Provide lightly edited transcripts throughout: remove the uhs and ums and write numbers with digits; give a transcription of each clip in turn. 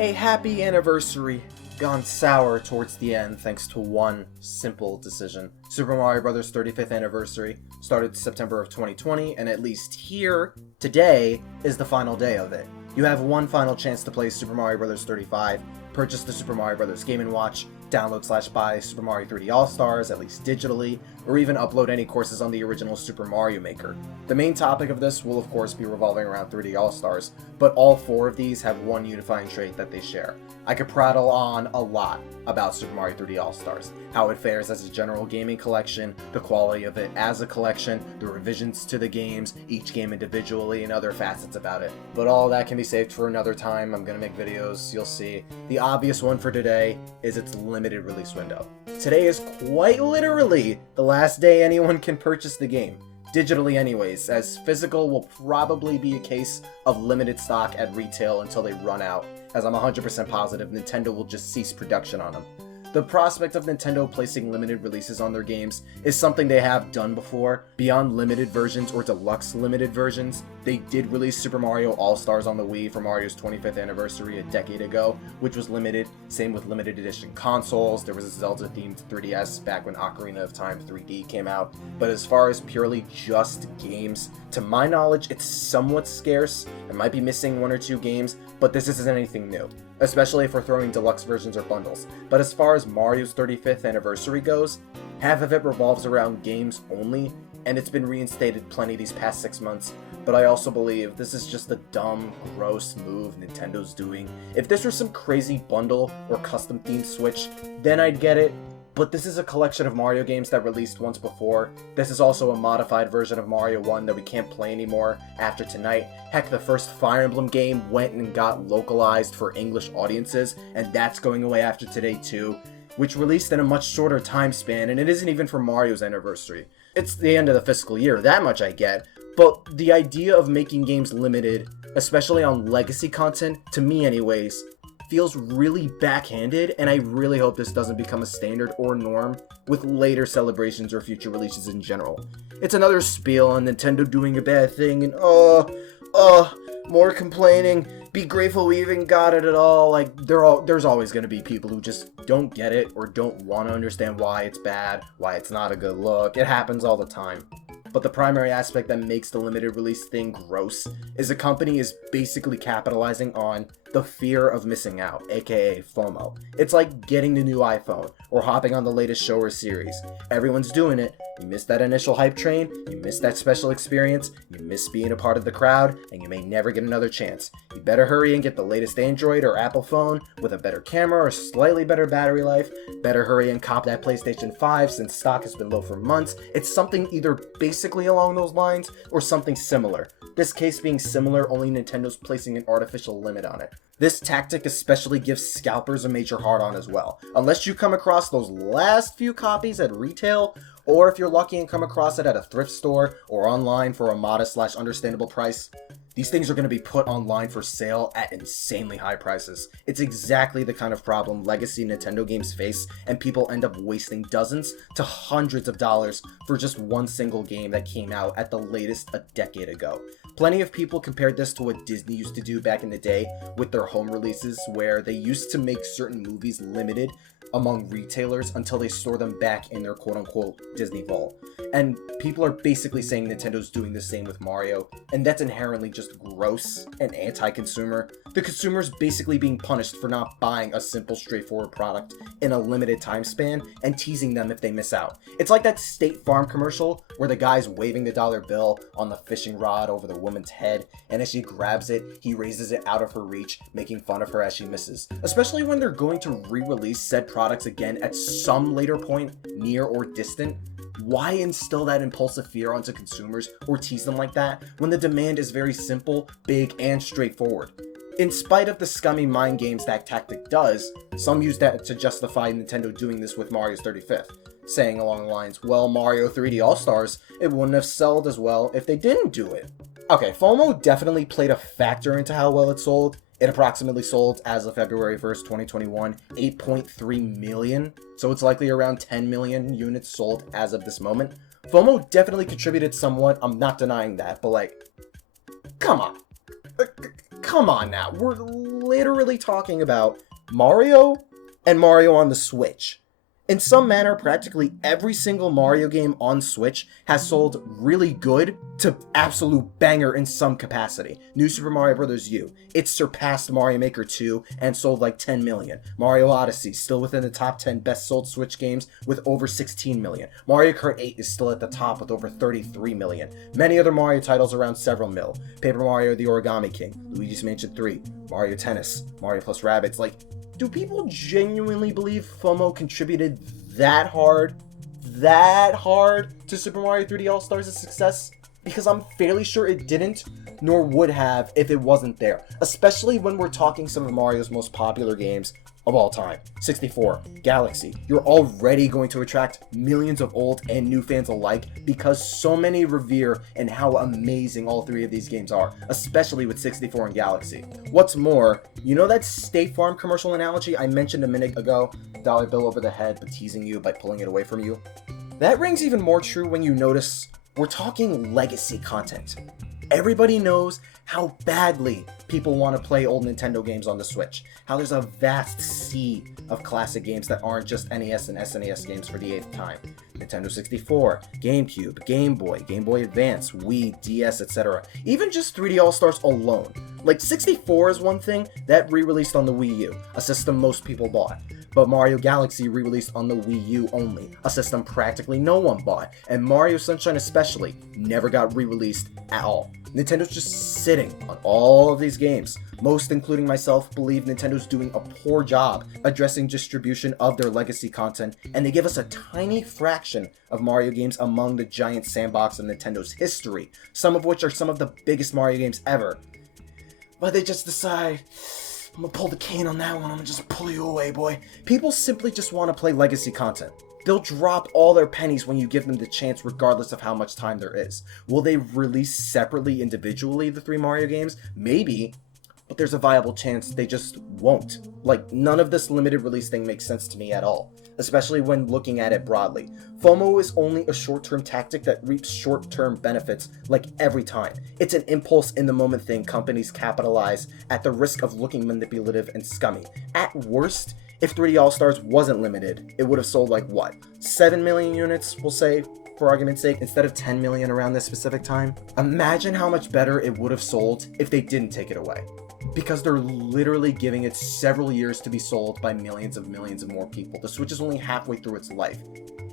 A happy anniversary gone sour towards the end thanks to one simple decision. Super Mario Bros. 35th anniversary started September of 2020, and at least here, today, is the final day of it. You have one final chance to play Super Mario Bros. 35, purchase the Super Mario Bros. Game & Watch, download/buy Super Mario 3D All-Stars, at least digitally, or even upload any courses on the original Super Mario Maker. The main topic of this will of course be revolving around 3D All-Stars, but all four of these have one unifying trait that they share. I could prattle on a lot about Super Mario 3D All-Stars, how it fares as a general gaming collection, the quality of it as a collection, the revisions to the games, each game individually, and other facets about it. But all that can be saved for another time. I'm gonna make videos, you'll see. The obvious one for today is its limited release window. Today is quite literally the last day anyone can purchase the game. Digitally anyways, as physical will probably be a case of limited stock at retail until they run out, as I'm 100% positive Nintendo will just cease production on them. The prospect of Nintendo placing limited releases on their games is something they have done before. Beyond limited versions or deluxe limited versions, they did release Super Mario All-Stars on the Wii for Mario's 25th anniversary a decade ago, which was limited. Same with limited edition consoles. There was a Zelda-themed 3DS back when Ocarina of Time 3D came out. But as far as purely just games, to my knowledge, it's somewhat scarce. It might be missing one or two games, but this isn't anything new, especially if we're throwing deluxe versions or bundles. But as far as Mario's 35th anniversary goes, half of it revolves around games only, and it's been reinstated plenty these past 6 months, but I also believe this is just a dumb, gross move Nintendo's doing. If this were some crazy bundle or custom themed Switch, then I'd get it. But this is a collection of Mario games that released once before. This is also a modified version of Mario 1 that we can't play anymore after tonight. Heck, the first Fire Emblem game went and got localized for English audiences, and that's going away after today too, which released in a much shorter time span, and it isn't even for Mario's anniversary. It's the end of the fiscal year, that much I get, but the idea of making games limited, especially on legacy content, to me anyways, feels really backhanded, and I really hope this doesn't become a standard or norm with later celebrations or future releases in general. It's another spiel on Nintendo doing a bad thing and more complaining, be grateful we even got it at all. Like, there's always going to be people who just don't get it or don't want to understand why it's bad, why it's not a good look. It happens all the time. But the primary aspect that makes the limited release thing gross is the company is basically capitalizing on the fear of missing out, aka FOMO. It's like getting the new iPhone or hopping on the latest show or series. Everyone's doing it. You miss that initial hype train, you miss that special experience, you miss being a part of the crowd, and you may never get another chance. You better hurry and get the latest Android or Apple phone with a better camera or slightly better battery life. Better hurry and cop that PlayStation 5 since stock has been low for months. It's something either basically along those lines or something similar. This case being similar, only Nintendo's placing an artificial limit on it. This tactic especially gives scalpers a major hard-on as well. Unless you come across those last few copies at retail, or if you're lucky and come across it at a thrift store or online for a modest/understandable price, these things are going to be put online for sale at insanely high prices. It's exactly the kind of problem legacy Nintendo games face, and people end up wasting dozens to hundreds of dollars for just one single game that came out at the latest a decade ago. Plenty of people compared this to what Disney used to do back in the day with their home releases, where they used to make certain movies limited among retailers until they store them back in their quote-unquote Disney vault. And people are basically saying Nintendo's doing the same with Mario, and that's inherently just gross and anti-consumer. The consumer's basically being punished for not buying a simple, straightforward product in a limited time span and teasing them if they miss out. It's like that State Farm commercial where the guy's waving the dollar bill on the fishing rod over the woman's head, and as she grabs it, he raises it out of her reach, making fun of her as she misses. Especially when they're going to re-release said products again at some later point, near or distant. Why instill that impulsive fear onto consumers or tease them like that when the demand is very simple, big, and straightforward? In spite of the scummy mind games that tactic does, some use that to justify Nintendo doing this with Mario's 35th, saying along the lines, well, Mario 3D All-Stars, it wouldn't have sold as well if they didn't do it. Okay, FOMO definitely played a factor into how well it sold. It approximately sold, as of February 1st, 2021, 8.3 million, so it's likely around 10 million units sold as of this moment. FOMO definitely contributed somewhat, I'm not denying that, but like, come on. come on now. We're literally talking about Mario and Mario on the Switch. In some manner, practically every single Mario game on Switch has sold really good to absolute banger in some capacity. New Super Mario Bros. U, it surpassed Mario Maker 2 and sold like 10 million. Mario Odyssey, still within the top 10 best sold Switch games with over 16 million. Mario Kart 8 is still at the top with over 33 million. Many other Mario titles around several mil. Paper Mario The Origami King, Luigi's Mansion 3, Mario Tennis, Mario plus Rabbids. Like, do people genuinely believe FOMO contributed that hard to Super Mario 3D All-Stars' success? Because I'm fairly sure it didn't, nor would have if it wasn't there. Especially when we're talking some of Mario's most popular games of all time. 64, Galaxy. You're already going to attract millions of old and new fans alike because so many revere and how amazing all three of these games are, especially with 64 and Galaxy. What's more, you know that State Farm commercial analogy I mentioned a minute ago? Dollar bill over the head but teasing you by pulling it away from you? That rings even more true when you notice we're talking legacy content. Everybody knows how badly people want to play old Nintendo games on the Switch. How there's a vast sea of classic games that aren't just NES and SNES games for the 8th time. Nintendo 64, GameCube, Game Boy Advance, Wii, DS, etc. Even just 3D All-Stars alone. Like 64 is one thing, that re-released on the Wii U, a system most people bought. But Mario Galaxy re-released on the Wii U only, a system practically no one bought, and Mario Sunshine especially never got re-released at all. Nintendo's just sitting on all of these games. Most, including myself, believe Nintendo's doing a poor job addressing distribution of their legacy content, and they give us a tiny fraction of Mario games among the giant sandbox of Nintendo's history, some of which are some of the biggest Mario games ever. But they just decide, I'm gonna pull the cane on that one, I'm gonna just pull you away, boy. People simply just want to play legacy content. They'll drop all their pennies when you give them the chance regardless of how much time there is. Will they release separately individually the 3 Mario games? Maybe, but there's a viable chance they just won't. Like, none of this limited release thing makes sense to me at all, especially when looking at it broadly. FOMO is only a short-term tactic that reaps short-term benefits like every time. It's an impulse in the moment thing companies capitalize at the risk of looking manipulative and scummy. At worst, if 3D All-Stars wasn't limited, it would have sold like what? 7 million units, we'll say, for argument's sake, instead of 10 million around this specific time? Imagine how much better it would have sold if they didn't take it away. Because they're literally giving it several years to be sold by millions of more people. The Switch is only halfway through its life.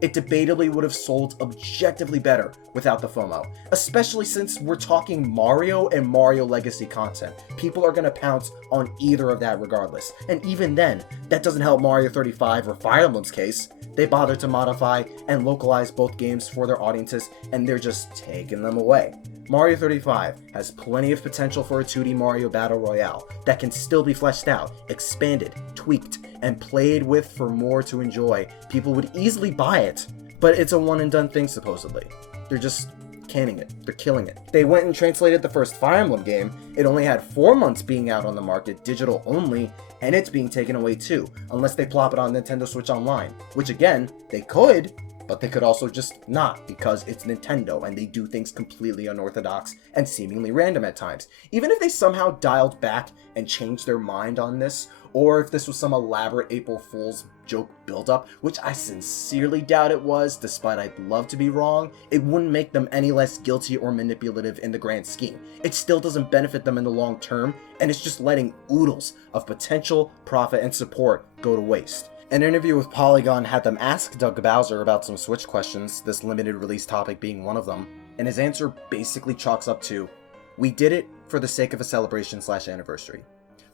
It debatably would have sold objectively better without the FOMO, especially since we're talking Mario and Mario Legacy content. People are going to pounce on either of that regardless, and even then, that doesn't help Mario 35 or Fire Emblem's case. They bothered to modify and localize both games for their audiences, and they're just taking them away. Mario 35 has plenty of potential for a 2D Mario Battle Royale that can still be fleshed out, expanded, tweaked, and played with for more to enjoy. People would easily buy it, but it's a one-and-done thing supposedly. They're just canning it. They're killing it. They went and translated the first Fire Emblem game. It only had 4 months being out on the market, digital only, and it's being taken away too, unless they plop it on Nintendo Switch Online, which again, they could, but they could also just not, because it's Nintendo and they do things completely unorthodox and seemingly random at times. Even if they somehow dialed back and changed their mind on this, or if this was some elaborate April Fool's joke buildup, which I sincerely doubt it was, despite I'd love to be wrong, it wouldn't make them any less guilty or manipulative in the grand scheme. It still doesn't benefit them in the long term, and it's just letting oodles of potential profit and support go to waste. An interview with Polygon had them ask Doug Bowser about some Switch questions, this limited release topic being one of them, and his answer basically chalks up to, "We did it for the sake of a celebration/anniversary.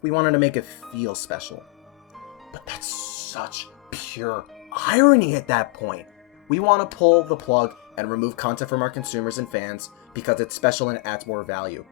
We wanted to make it feel special." But that's such pure irony at that point. We want to pull the plug and remove content from our consumers and fans because it's special and it adds more value.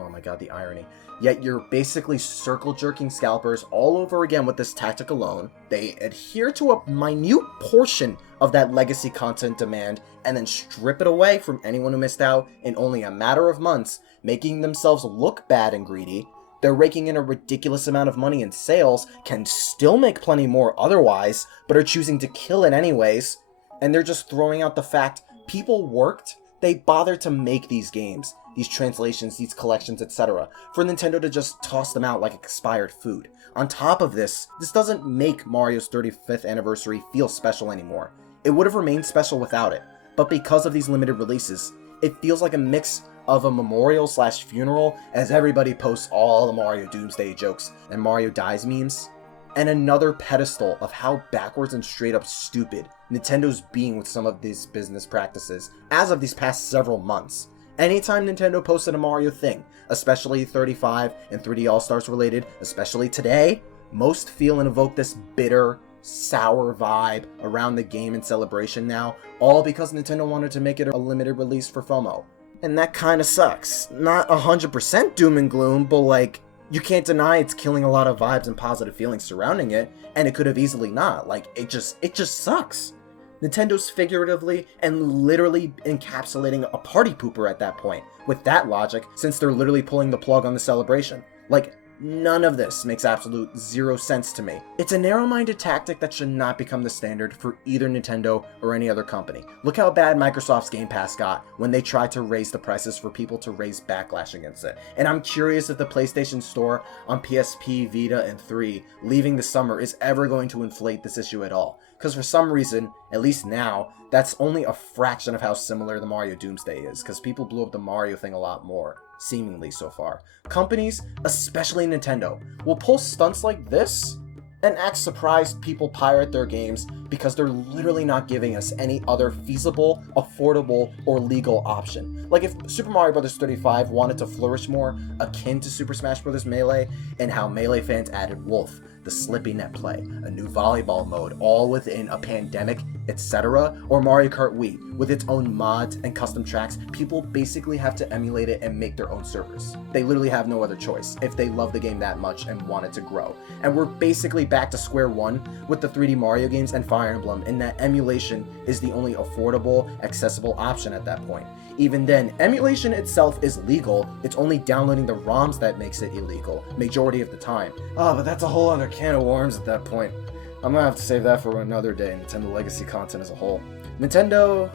Oh my god, the irony. Yet you're basically circle-jerking scalpers all over again with this tactic alone. They adhere to a minute portion of that legacy content demand and then strip it away from anyone who missed out in only a matter of months, making themselves look bad and greedy. They're raking in a ridiculous amount of money in sales, can still make plenty more otherwise, but are choosing to kill it anyways. And they're just throwing out the fact people worked They bothered to make these games, these translations, these collections, etc., for Nintendo to just toss them out like expired food. On top of this doesn't make Mario's 35th anniversary feel special anymore. It would have remained special without it, but because of these limited releases, it feels like a mix of a memorial/funeral as everybody posts all the Mario Doomsday jokes and Mario dies memes, and another pedestal of how backwards and straight up stupid Nintendo's being with some of these business practices as of these past several months. Anytime Nintendo posted a Mario thing, especially 35 and 3D All-Stars related, especially today, most feel and evoke this bitter, sour vibe around the game and celebration now, all because Nintendo wanted to make it a limited release for FOMO. And that kinda sucks. Not 100% doom and gloom, but like, you can't deny it's killing a lot of vibes and positive feelings surrounding it, and it could have easily not. Like, it just sucks. Nintendo's figuratively and literally encapsulating a party pooper at that point, with that logic, since they're literally pulling the plug on the celebration. Like, none of this makes absolute zero sense to me. It's a narrow-minded tactic that should not become the standard for either Nintendo or any other company. Look how bad Microsoft's Game Pass got when they tried to raise the prices for people to raise backlash against it. And I'm curious if the PlayStation Store on PSP, Vita, and 3 leaving this summer is ever going to inflate this issue at all. Because for some reason, at least now, that's only a fraction of how similar the Mario Doomsday is, because people blew up the Mario thing a lot more, seemingly so far. Companies, especially Nintendo, will pull stunts like this and act surprised people pirate their games because they're literally not giving us any other feasible, affordable, or legal option. Like if Super Mario Bros. 35 wanted to flourish more akin to Super Smash Bros. Melee, and how Melee fans added Wolf, the Slippy Net play, a new volleyball mode, all within a pandemic, etc., or Mario Kart Wii, with its own mods and custom tracks, people basically have to emulate it and make their own servers. They literally have no other choice if they love the game that much and want it to grow. And we're basically back to square one with the 3D Mario games and Fire Emblem, in that emulation is the only affordable, accessible option at that point. Even then, emulation itself is legal, it's only downloading the ROMs that makes it illegal, majority of the time. But that's a whole other can of worms at that point. I'm gonna have to save that for another day, Nintendo Legacy content as a whole. Nintendo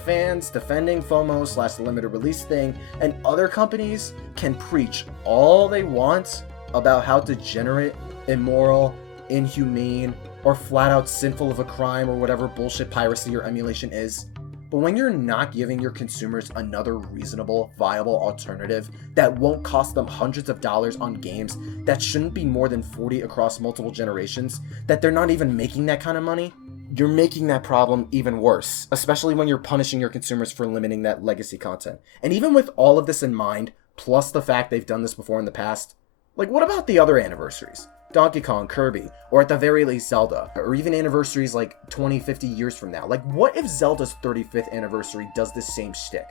fans defending FOMO / the limited release thing, and other companies can preach all they want about how degenerate, immoral, inhumane, or flat out sinful of a crime or whatever bullshit piracy or emulation is. But when you're not giving your consumers another reasonable, viable alternative that won't cost them hundreds of dollars on games that shouldn't be more than 40 across multiple generations, that they're not even making that kind of money, you're making that problem even worse, especially when you're punishing your consumers for limiting that legacy content. And even with all of this in mind, plus the fact they've done this before in the past, like what about the other anniversaries? Donkey Kong, Kirby, or at the very least Zelda, or even anniversaries like 20, 50 years from now. Like what if Zelda's 35th anniversary does this same shtick?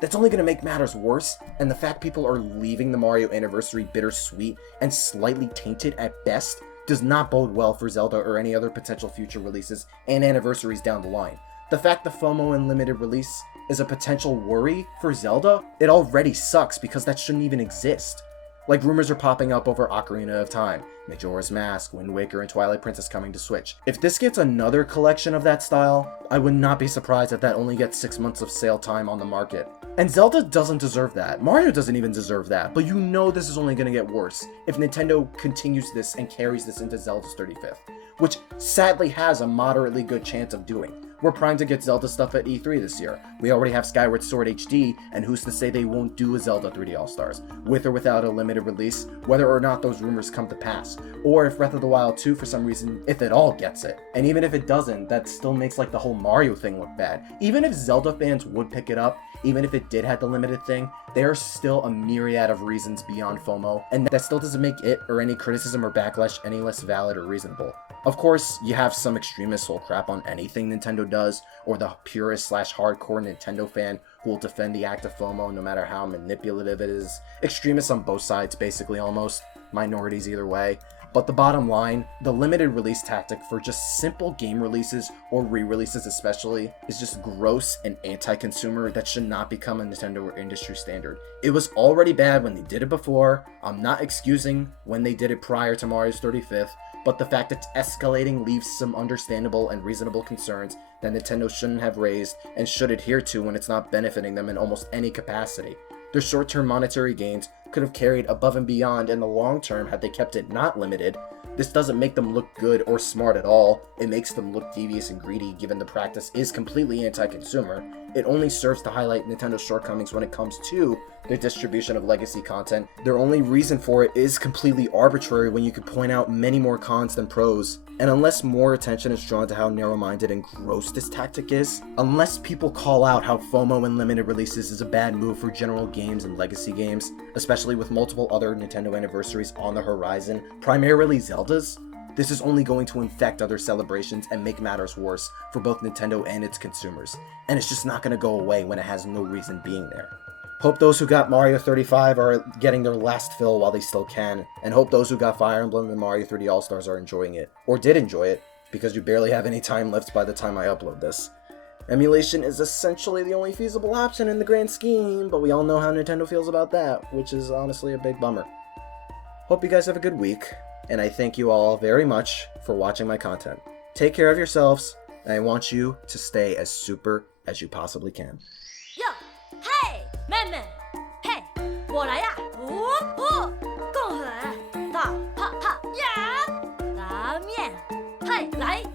That's only going to make matters worse, and the fact people are leaving the Mario anniversary bittersweet and slightly tainted at best does not bode well for Zelda or any other potential future releases and anniversaries down the line. The fact the FOMO and limited release is a potential worry for Zelda, it already sucks because that shouldn't even exist. Like rumors are popping up over Ocarina of Time, Majora's Mask, Wind Waker, and Twilight Princess coming to Switch. If this gets another collection of that style, I would not be surprised if that only gets 6 months of sale time on the market. And Zelda doesn't deserve that. Mario doesn't even deserve that, but you know this is only going to get worse if Nintendo continues this and carries this into Zelda's 35th, which sadly has a moderately good chance of doing. We're primed to get Zelda stuff at E3 this year. We already have Skyward Sword HD, and who's to say they won't do a Zelda 3D All-Stars, with or without a limited release, whether or not those rumors come to pass, or if Breath of the Wild 2 for some reason, if it all gets it. And even if it doesn't, that still makes like the whole Mario thing look bad. Even if Zelda fans would pick it up, even if it did have the limited thing, there's still a myriad of reasons beyond FOMO, and that still doesn't make it or any criticism or backlash any less valid or reasonable. Of course, you have some extremists who'll crap on anything Nintendo does, or the purist / hardcore Nintendo fan who will defend the act of FOMO no matter how manipulative it is. Extremists on both sides, basically almost. Minorities either way. But the bottom line, the limited release tactic for just simple game releases, or re-releases especially, is just gross and anti-consumer that should not become a Nintendo or industry standard. It was already bad when they did it before. I'm not excusing when they did it prior to Mario's 35th, but the fact it's escalating leaves some understandable and reasonable concerns that Nintendo shouldn't have raised and should adhere to when it's not benefiting them in almost any capacity. Their short-term monetary gains could have carried above and beyond in the long term had they kept it not limited. This doesn't make them look good or smart at all. It makes them look devious and greedy, given the practice is completely anti-consumer. It only serves to highlight Nintendo's shortcomings when it comes to the distribution of legacy content. Their only reason for it is completely arbitrary when you could point out many more cons than pros. And unless more attention is drawn to how narrow-minded and gross this tactic is, unless people call out how FOMO and limited releases is a bad move for general games and legacy games, especially with multiple other Nintendo anniversaries on the horizon, primarily Zelda's, this is only going to infect other celebrations and make matters worse for both Nintendo and its consumers. And it's just not going to go away when it has no reason being there. Hope those who got Mario 35 are getting their last fill while they still can, and hope those who got Fire Emblem and Mario 3D All-Stars are enjoying it, or did enjoy it, because you barely have any time left by the time I upload this. Emulation is essentially the only feasible option in the grand scheme, but we all know how Nintendo feels about that, which is honestly a big bummer. Hope you guys have a good week, and I thank you all very much for watching my content. Take care of yourselves, and I want you to stay as super as you possibly can. 妹妹，嘿，我来呀！共和大啪啪呀！拉面，嘿，来。